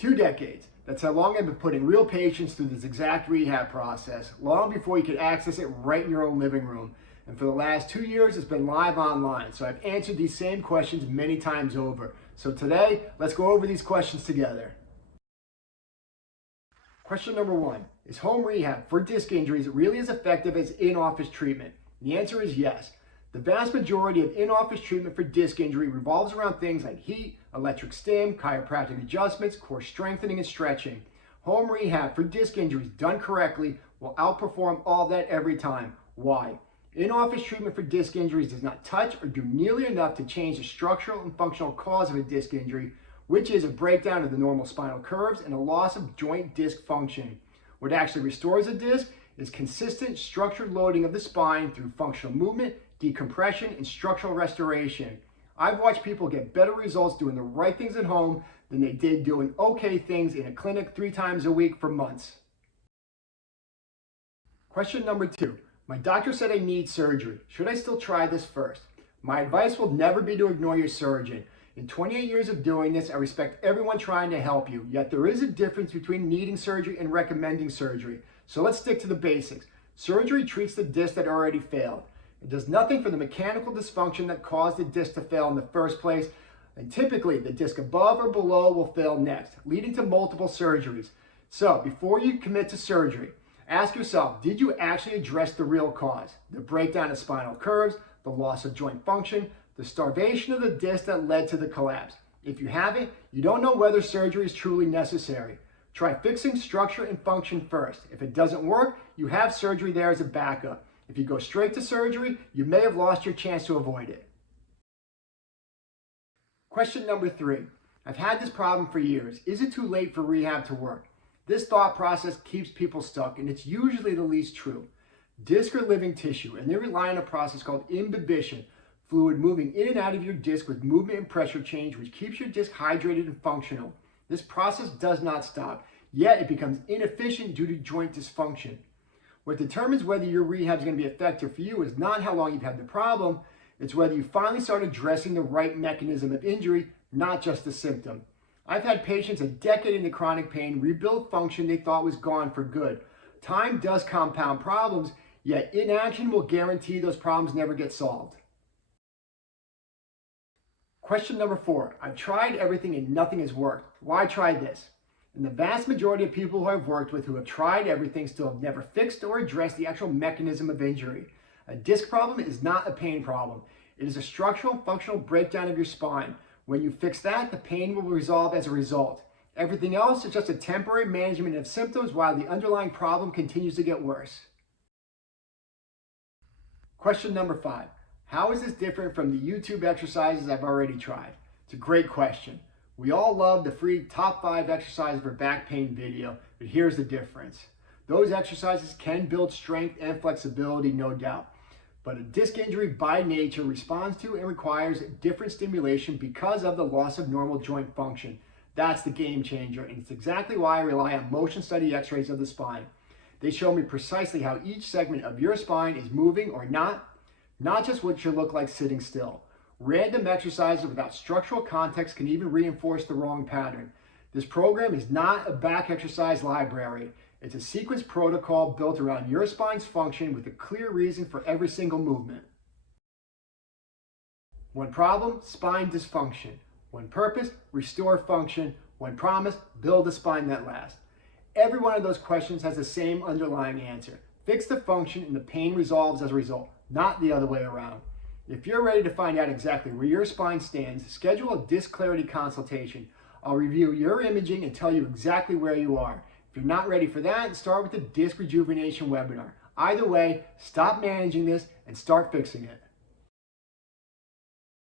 2 decades. That's how long I've been putting real patients through this exact rehab process, long before you could access it right in your own living room. And for the last 2 years, it's been live online. So I've answered these same questions many times over. So today, let's go over these questions together. Question number 1, is home rehab for disc injuries really as effective as in-office treatment? The answer is yes. The vast majority of in-office treatment for disc injury revolves around things like heat, electric stim, chiropractic adjustments, core strengthening, and stretching. Home rehab for disc injuries done correctly will outperform all that every time. Why? In-office treatment for disc injuries does not touch or do nearly enough to change the structural and functional cause of a disc injury, which is a breakdown of the normal spinal curves and a loss of joint disc function. What actually restores a disc is consistent structured loading of the spine through functional movement, decompression, and structural restoration. I've watched people get better results doing the right things at home than they did doing okay things in a clinic 3 times a week for months. Question number 2. My doctor said I need surgery. Should I still try this first? My advice will never be to ignore your surgeon. In 28 years of doing this, I respect everyone trying to help you, yet there is a difference between needing surgery and recommending surgery. So let's stick to the basics. Surgery treats the disc that already failed. It does nothing for the mechanical dysfunction that caused the disc to fail in the first place, and typically the disc above or below will fail next, leading to multiple surgeries. So before you commit to surgery, ask yourself, did you actually address the real cause? The breakdown of spinal curves, the loss of joint function, the starvation of the disc that led to the collapse. If you haven't, you don't know whether surgery is truly necessary. Try fixing structure and function first. If it doesn't work, you have surgery there as a backup. If you go straight to surgery, you may have lost your chance to avoid it. Question number 3. I've had this problem for years. Is it too late for rehab to work? This thought process keeps people stuck, and it's usually the least true. Discs are living tissue, and they rely on a process called imbibition, fluid moving in and out of your disc with movement and pressure change, which keeps your disc hydrated and functional. This process does not stop, yet it becomes inefficient due to joint dysfunction. What determines whether your rehab is going to be effective for you is not how long you've had the problem, it's whether you finally start addressing the right mechanism of injury, not just the symptom. I've had patients a decade into chronic pain rebuild function they thought was gone for good. Time does compound problems, yet inaction will guarantee those problems never get solved. Question number 4. I've tried everything and nothing has worked. Why try this? And the vast majority of people who I've worked with who have tried everything still have never fixed or addressed the actual mechanism of injury. A disc problem is not a pain problem. It is a structural and functional breakdown of your spine. When you fix that, the pain will resolve as a result. Everything else is just a temporary management of symptoms while the underlying problem continues to get worse. Question number 5. How is this different from the YouTube exercises I've already tried? It's a great question. We all love the free top 5 exercises for back pain video, but here's the difference. Those exercises can build strength and flexibility, no doubt. But a disc injury by nature responds to and requires different stimulation because of the loss of normal joint function. That's the game changer, and it's exactly why I rely on motion study x-rays of the spine. They show me precisely how each segment of your spine is moving or not just what you look like sitting still. Random exercises without structural context can even reinforce the wrong pattern. This program is not a back exercise library. It's a sequence protocol built around your spine's function with a clear reason for every single movement. One problem, spine dysfunction. One purpose, restore function. One promise, build a spine that lasts. Every one of those questions has the same underlying answer. Fix the function and the pain resolves as a result, not the other way around. If you're ready to find out exactly where your spine stands, schedule a disc clarity consultation. I'll review your imaging and tell you exactly where you are. If you're not ready for that, start with the disc rejuvenation webinar. Either way, stop managing this and start fixing it.